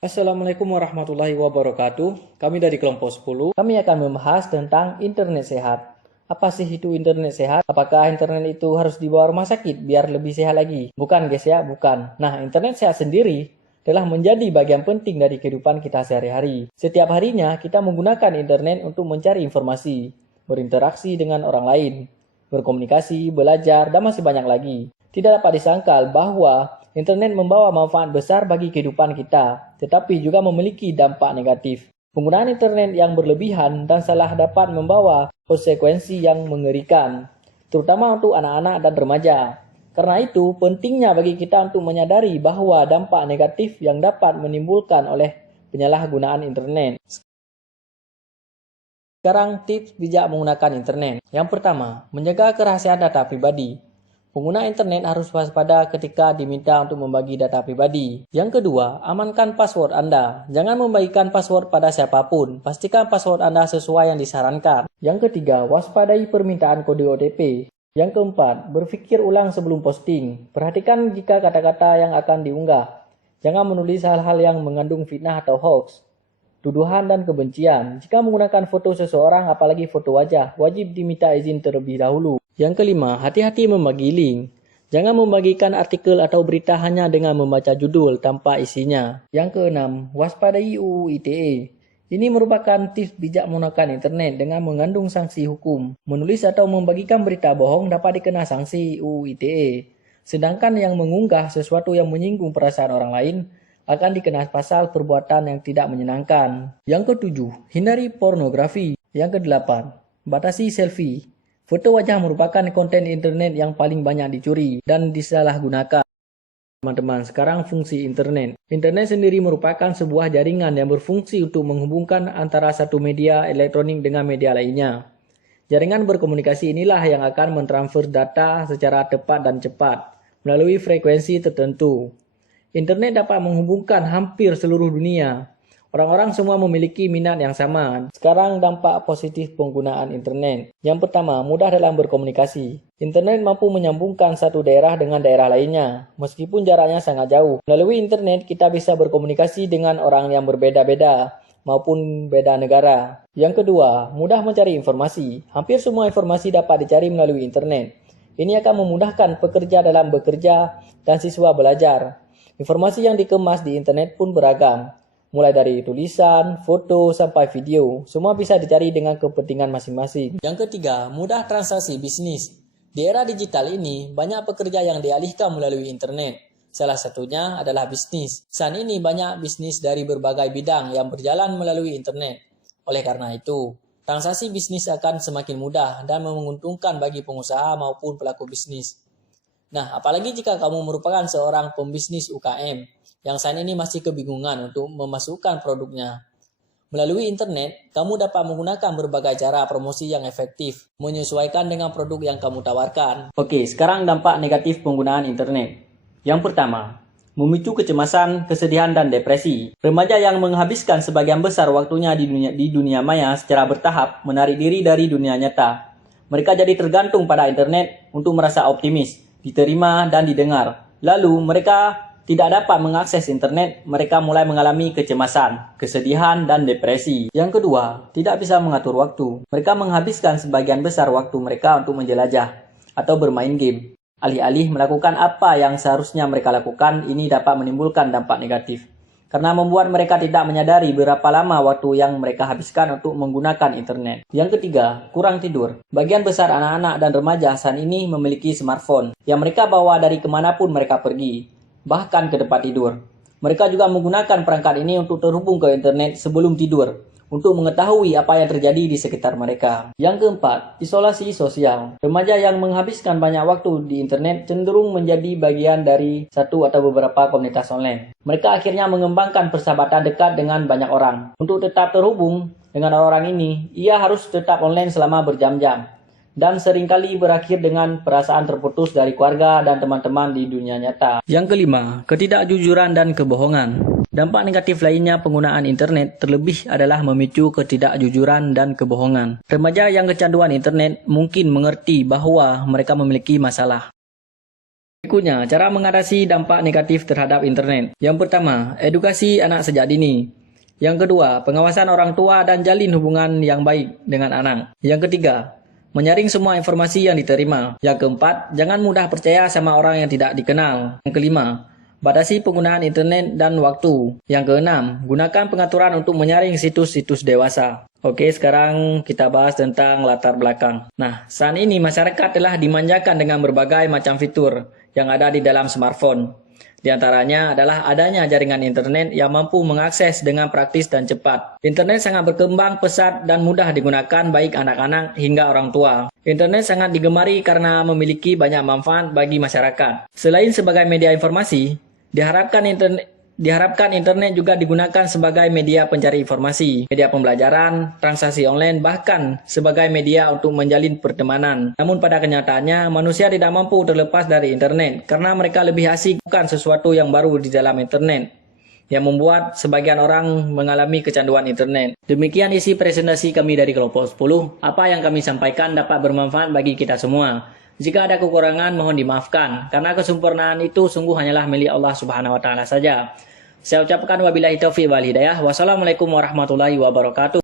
Assalamualaikum warahmatullahi wabarakatuh. Kami dari kelompok 10. Kami akan membahas tentang internet sehat. Apa sih itu internet sehat? Apakah internet itu harus dibawa rumah sakit biar lebih sehat lagi? Bukan guys ya, bukan. Nah, internet sehat sendiri telah menjadi bagian penting dari kehidupan kita sehari-hari. Setiap harinya kita menggunakan internet untuk mencari informasi, berinteraksi dengan orang lain, berkomunikasi, belajar, dan masih banyak lagi. Tidak dapat disangkal bahwa internet membawa manfaat besar bagi kehidupan kita, tetapi juga memiliki dampak negatif. Penggunaan internet yang berlebihan dan salah dapat membawa konsekuensi yang mengerikan, terutama untuk anak-anak dan remaja. Karena itu, pentingnya bagi kita untuk menyadari bahwa dampak negatif yang dapat menimbulkan oleh penyalahgunaan internet. Sekarang tips bijak menggunakan internet. Yang pertama, menjaga kerahasiaan data pribadi. Pengguna internet harus waspada ketika diminta untuk membagi data pribadi. Yang kedua, amankan password Anda. Jangan membagikan password pada siapapun. Pastikan password Anda sesuai yang disarankan. Yang ketiga, waspadai permintaan kode OTP. Yang keempat, berpikir ulang sebelum posting. Perhatikan jika kata-kata yang akan diunggah. Jangan menulis hal-hal yang mengandung fitnah atau hoax, tuduhan dan kebencian. Jika menggunakan foto seseorang, apalagi foto wajah, wajib diminta izin terlebih dahulu. Yang kelima, hati-hati membagi link. Jangan membagikan artikel atau berita hanya dengan membaca judul tanpa isinya. Yang keenam, waspadai UU ITE. Ini merupakan tips bijak menggunakan internet dengan mengandung sanksi hukum. Menulis atau membagikan berita bohong dapat dikena sanksi UU ITE. Sedangkan yang mengunggah sesuatu yang menyinggung perasaan orang lain akan dikena pasal perbuatan yang tidak menyenangkan. Yang ketujuh, hindari pornografi. Yang kedelapan, batasi selfie. Foto wajah merupakan konten internet yang paling banyak dicuri dan disalahgunakan. Teman-teman, sekarang fungsi internet. Internet sendiri merupakan sebuah jaringan yang berfungsi untuk menghubungkan antara satu media elektronik dengan media lainnya. Jaringan berkomunikasi inilah yang akan mentransfer data secara tepat dan cepat melalui frekuensi tertentu. Internet dapat menghubungkan hampir seluruh dunia. Orang-orang semua memiliki minat yang sama. Sekarang dampak positif penggunaan internet. Yang pertama, mudah dalam berkomunikasi. Internet mampu menyambungkan satu daerah dengan daerah lainnya, meskipun jaraknya sangat jauh. Melalui internet, kita bisa berkomunikasi dengan orang yang berbeda-beda, maupun beda negara. Yang kedua, mudah mencari informasi. Hampir semua informasi dapat dicari melalui internet. Ini akan memudahkan pekerja dalam bekerja dan siswa belajar. Informasi yang dikemas di internet pun beragam. Mulai dari tulisan, foto, sampai video. Semua bisa dicari dengan kepentingan masing-masing. Yang ketiga, mudah transaksi bisnis. Di era digital ini, banyak pekerja yang dialihkan melalui internet. Salah satunya adalah bisnis. Saat ini banyak bisnis dari berbagai bidang yang berjalan melalui internet. Oleh karena itu, transaksi bisnis akan semakin mudah dan menguntungkan bagi pengusaha maupun pelaku bisnis. Nah, apalagi jika kamu merupakan seorang pembisnis UKM yang saat ini masih kebingungan untuk memasukkan produknya. Melalui internet, kamu dapat menggunakan berbagai cara promosi yang efektif, menyesuaikan dengan produk yang kamu tawarkan. Oke, sekarang dampak negatif penggunaan internet. Yang pertama, memicu kecemasan, kesedihan, dan depresi. Remaja yang menghabiskan sebagian besar waktunya di dunia maya secara bertahap menarik diri dari dunia nyata. Mereka jadi tergantung pada internet untuk merasa optimis, diterima, dan didengar. Lalu, mereka tidak dapat mengakses internet, mereka mulai mengalami kecemasan, kesedihan, dan depresi. Yang kedua, tidak bisa mengatur waktu. Mereka menghabiskan sebagian besar waktu mereka untuk menjelajah atau bermain game. Alih-alih melakukan apa yang seharusnya mereka lakukan, ini dapat menimbulkan dampak negatif. Karena membuat mereka tidak menyadari berapa lama waktu yang mereka habiskan untuk menggunakan internet. Yang ketiga, kurang tidur. Bagian besar anak-anak dan remaja saat ini memiliki smartphone yang mereka bawa dari kemanapun mereka pergi, bahkan ke tempat tidur. Mereka juga menggunakan perangkat ini untuk terhubung ke internet sebelum tidur, untuk mengetahui apa yang terjadi di sekitar mereka. Yang keempat, isolasi sosial. Remaja yang menghabiskan banyak waktu di internet cenderung menjadi bagian dari satu atau beberapa komunitas online. Mereka akhirnya mengembangkan persahabatan dekat dengan banyak orang. Untuk tetap terhubung dengan orang ini, ia harus tetap online selama berjam-jam, dan seringkali berakhir dengan perasaan terputus dari keluarga dan teman-teman di dunia nyata. Yang kelima, ketidakjujuran dan kebohongan. Dampak negatif lainnya penggunaan internet terlebih adalah memicu ketidakjujuran dan kebohongan. Remaja yang kecanduan internet mungkin mengerti bahwa mereka memiliki masalah, Berikutnya, cara mengatasi dampak negatif terhadap internet. Yang pertama, edukasi anak sejak dini. Yang kedua, pengawasan orang tua dan jalin hubungan yang baik dengan anak. Yang ketiga, menyaring semua informasi yang diterima. Yang keempat, jangan mudah percaya sama orang yang tidak dikenal. Yang kelima, batasi penggunaan internet dan waktu. Yang keenam, gunakan pengaturan untuk menyaring situs-situs dewasa. Oke, sekarang kita bahas tentang latar belakang. Nah, saat ini masyarakat telah dimanjakan dengan berbagai macam fitur yang ada di dalam smartphone. Di antaranya adalah adanya jaringan internet yang mampu mengakses dengan praktis dan cepat. Internet sangat berkembang pesat dan mudah digunakan baik anak-anak hingga orang tua. Internet sangat digemari karena memiliki banyak manfaat bagi masyarakat. Selain sebagai media informasi, diharapkan internet juga digunakan sebagai media pencari informasi, media pembelajaran, transaksi online, bahkan sebagai media untuk menjalin pertemanan. Namun pada kenyataannya, manusia tidak mampu terlepas dari internet karena mereka lebih asik bukan sesuatu yang baru di dalam internet, yang membuat sebagian orang mengalami kecanduan internet. Demikian isi presentasi kami dari kelompok 10. Apa yang kami sampaikan dapat bermanfaat bagi kita semua. Jika ada kekurangan mohon dimaafkan, karena kesempurnaan itu sungguh hanyalah milik Allah Subhanahu wa taala saja. Saya ucapkan wabillahi taufiq wal hidayah. Wassalamualaikum warahmatullahi wabarakatuh.